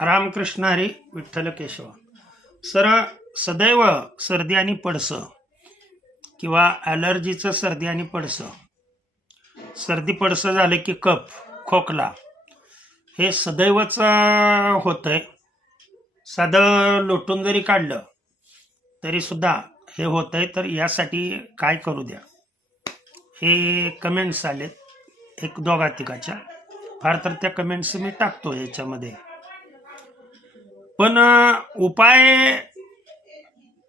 रामकृष्ण हरी विठ्ठल केशव सर सदैव सर्दी आणि पडसं किंवा ॲलर्जीचं सर्दी आणि पडसं. सर्दी पडसं झालं की कफ खोकला. हे सदैवच होतं आहे साधं लोटून जरी काढलं तरीसुद्धा हे होतं आहे तर यासाठी काय करू द्या? हे कमेंट्स आलेत एक दोघा तिघाच्या फार तर त्या कमेंट्स मी टाकतो याच्यामध्ये. पण उपाय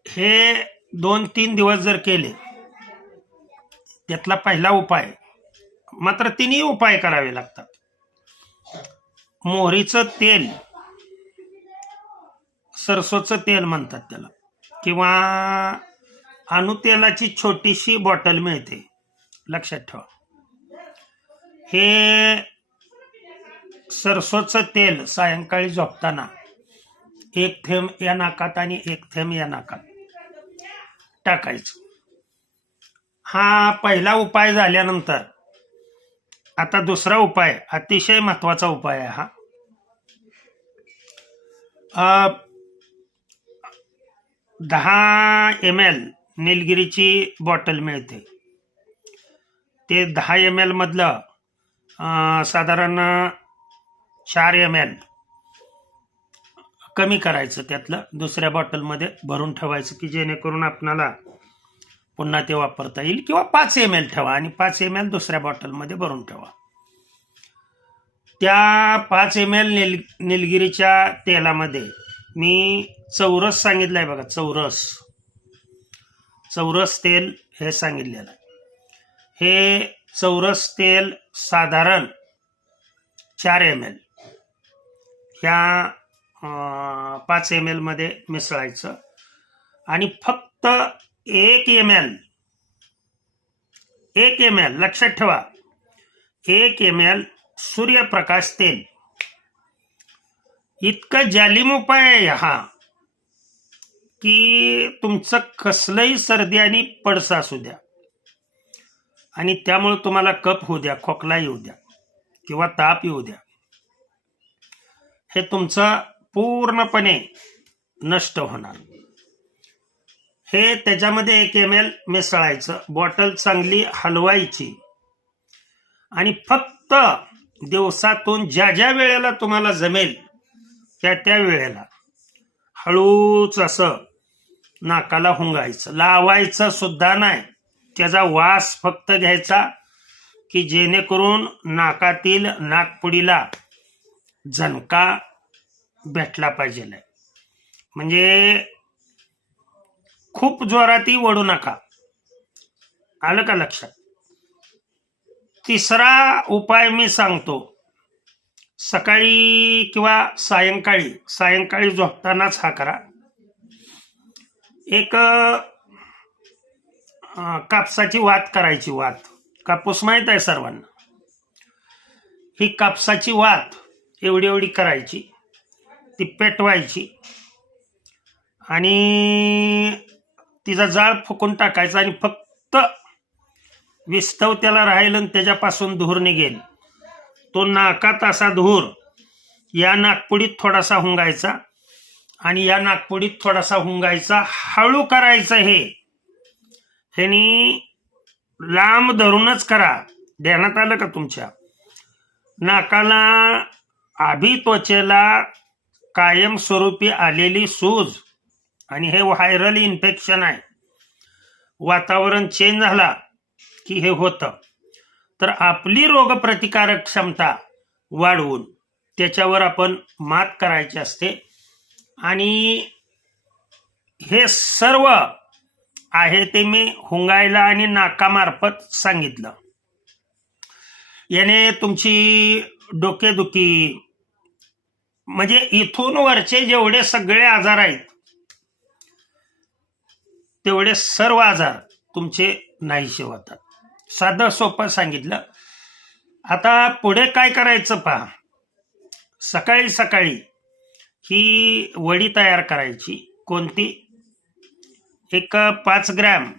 हे दोन तीन दिवस जर केले त्यातला पहिला उपाय मात्र तिन्ही उपाय करावे लागतात. मोहरीचं तेल सरसोचं तेल म्हणतात त्याला किंवा अणुतेलाची छोटीशी बॉटल मिळते लक्षात ठेवा. हे सरसोचं तेल सायंकाळी झोपताना एक थेंब या नाकात आणि एक थेंब या नाकात टाकायचं. हा पहिला उपाय झाल्यानंतर आता दुसरा उपाय अतिशय महत्त्वाचा उपाय आहे हा. दहा एम एल निलगिरीची बॉटल मिळते. ते दहा एम एलमधलं साधारण चार एम एल कमी करायचं त्यातलं. दुसऱ्या बॉटलमध्ये भरून ठेवायचं की जेणेकरून आपणाला पुन्हा ते वापरता येईल किंवा पाच एम एल ठेवा आणि पाच एम एल दुसऱ्या बॉटलमध्ये भरून ठेवा. त्या पाच एम एल निल निलगिरीच्या तेलामध्ये मी चौरस सांगितलं आहे बघा चौरस. चौरस तेल हे सांगितलेलं आहे. हे चौरस तेल साधारण चार एम एल ह्या पाच एम एलमध्ये मिसळायचं. आणि फक्त एक एम एल एक एम एल लक्षात ठेवा. एक एम एल सूर्यप्रकाश तेल. इतकं जालिम उपाय आहे हा की तुमचं कसलंही सर्दी आणि पडसा असू द्या. आणि त्यामुळे तुम्हाला कप होऊ द्या खोकला येऊ द्या किंवा ताप येऊ द्या. हे तुमचं पूर्णपणे नष्ट होणार. हे त्याच्यामध्ये एक एम एल मिसळायचं. बॉटल चांगली हलवायची. आणि फक्त दिवसातून ज्या ज्या वेळेला तुम्हाला जमेल त्या त्या वेळेला हळूच असं नाकाला हुंगायचं. लावायचं सुद्धा नाही. त्याचा वास फक्त घ्यायचा की जेणेकरून नाकातील नाकपुडीला झणका भेटला पाहिजे म्हणजे खूप जोरातही ओढू नका. आलं का लक्षात? तिसरा उपाय मी सांगतो. सकाळी किंवा सायंकाळी सायंकाळी झोपतानाच हा करा. एक कापसाची वात करायची वात. कापूस माहीत आहे सर्वांना? ही कापसाची वात एवढी एवढी करायची. ती पेटवायची. आणि तिचा जाळ फुकून टाकायचा आणि फक्त विस्तव त्याला राहील आणि त्याच्यापासून धूर निघेल. तो नाकात असा धूर या नागपुडीत थोडासा हुंगायचा आणि या नागपुडीत थोडासा हुंगायचा हळू करायचं हे. ह्यानी लांब धरूनच करा. ध्यानात आलं का तुमच्या? नाकाला आभी त्वचेला कायमस्वरूपी आलेली सूज आणि हे व्हायरल इन्फेक्शन आहे. वातावरण चेंज झाला की हे होतं. तर आपली रोगप्रतिकारक क्षमता वाढवून त्याच्यावर आपण मात करायची असते. आणि हे सर्व आहे ते मी हुंगायला आणि नाकामार्फत सांगितलं. याने तुमची डोकेदुखी म्हणजे इथून वरचे जेवढे सगळे आजार आहेत तेवढे सर्व आजार तुमचे नाहीसे होतात. साधं सोपं सांगितलं. आता पुढे काय करायचं पहा. सकाळी सकाळी ही वडी तयार करायची. कोणती? एक पाच ग्रॅम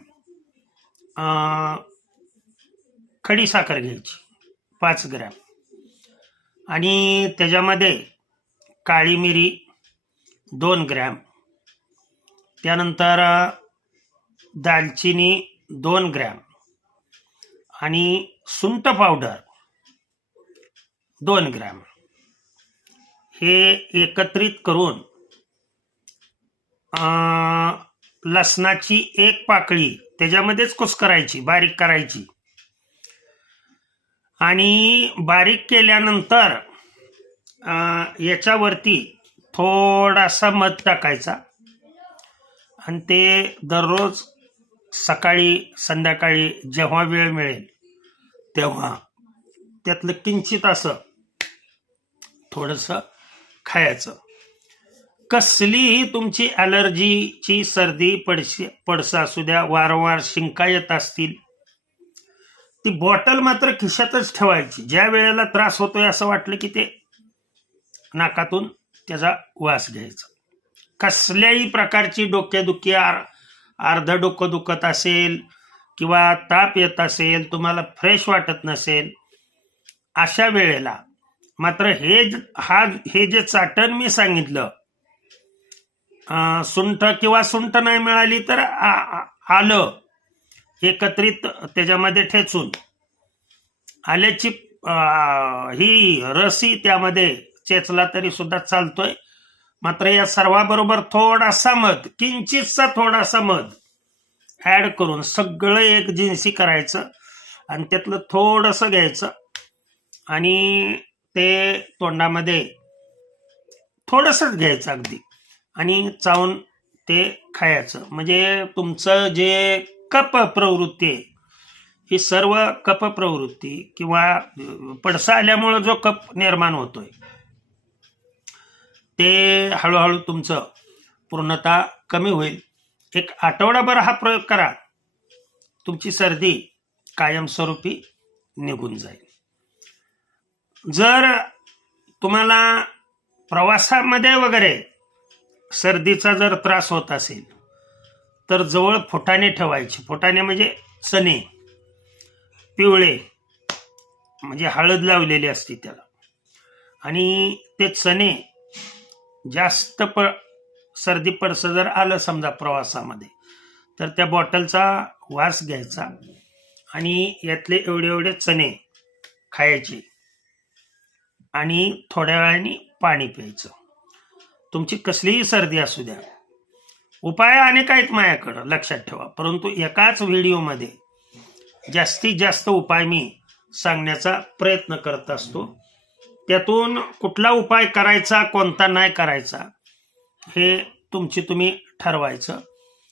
खडी साखर घ्यायची. पाच ग्रॅम. आणि त्याच्यामध्ये काळी मिरी दोन ग्रॅम. त्यानंतर दालचिनी दोन ग्रॅम. आणि सुंठ पावडर दोन ग्रॅम. हे एकत्रित करून लसणाची एक पाकळी त्याच्यामध्येच कुस्करायची बारीक करायची. आणि बारीक केल्यानंतर याच्यावरती थोडासा मध टाकायचा. आणि ते दररोज सकाळी संध्याकाळी जेव्हा वेळ मिळेल तेव्हा त्यातलं किंचित असं थोडंसं खायचं. कसलीही तुमची ॲलर्जीची सर्दी पडशी पडसा असू द्या वारंवार शिंका येत असतील ती बॉटल मात्र खिशातच ठेवायची. ज्या वेळेला त्रास होतोय असं वाटलं की ते नाकातून त्याचा वास घ्यायचा. कसल्याही प्रकारची डोकेदुखी आर अर्ध डोकं दुखत असेल किंवा ताप येत असेल तुम्हाला फ्रेश वाटत नसेल अशा वेळेला मात्र हे हा हे जे चाटण मी सांगितलं सुंठ किंवा सुंठ नाही मिळाली तर आ- आलं एकत्रित त्याच्यामध्ये ठेचून आल्याची ही रसी त्यामध्ये चेचला तरी सुद्धा चालतोय. मात्र या सर्वाबरोबर थोडासा मध किंचितचा थोडासा मध ऍड करून सगळं एक जिन्सी करायचं आणि त्यातलं थोडंसं घ्यायचं. आणि ते तोंडामध्ये थोडंसंच घ्यायचं अगदी. आणि चावून ते खायचं. म्हणजे तुमचं जे कप प्रवृत्ती आहे ही सर्व कप प्रवृत्ती किंवा पडसा आल्यामुळं जो कप निर्माण होतोय ते हळूहळू तुमचं पूर्णता कमी होईल. एक आठवडाभर हा प्रयोग करा. तुमची सर्दी कायमस्वरूपी निघून जाईल. जर तुम्हाला प्रवासामध्ये वगैरे सर्दीचा जर त्रास होत असेल तर जवळ फुटाणे ठेवायचे. फुटाणे म्हणजे चणे पिवळे म्हणजे हळद लावलेली असते त्याला. आणि ते चणे जास्त प सर्दी पडसं जर आलं समजा प्रवासामध्ये तर त्या बॉटलचा वास घ्यायचा आणि यातले एवढे एवढे चणे खायचे आणि थोड्या वेळाने पाणी प्यायचं. तुमची कसलीही सर्दी असू द्या. उपाय अनेक आहेत माझ्याकडं लक्षात ठेवा. परंतु एकाच व्हिडिओमध्ये जास्तीत जास्त उपाय मी सांगण्याचा प्रयत्न करत असतो. त्यातून कुठला उपाय करायचा कोणता नाही करायचा हे तुमची तुम्ही ठरवायचं.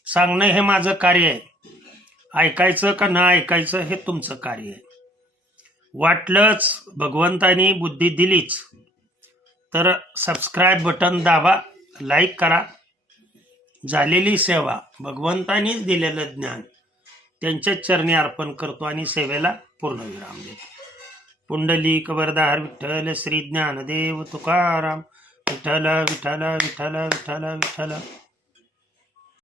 सांगणं हे माझं कार्य आहे. ऐकायचं का ना ऐकायचं हे तुमचं कार्य आहे. वाटलंच भगवंतानी बुद्धी दिलीच तर सबस्क्राईब बटन दाबा लाईक करा. झालेली सेवा भगवंतानीच दिलेलं ज्ञान त्यांच्याच चरणी अर्पण करतो आणि सेवेला पूर्णविराम देतो. पुंडलिक वरदार विठ्ठल श्री ज्ञानदेव तुकाराम. विठ्ठल विठ्ठल विठ्ठल विठ्ठल विठ्ठल.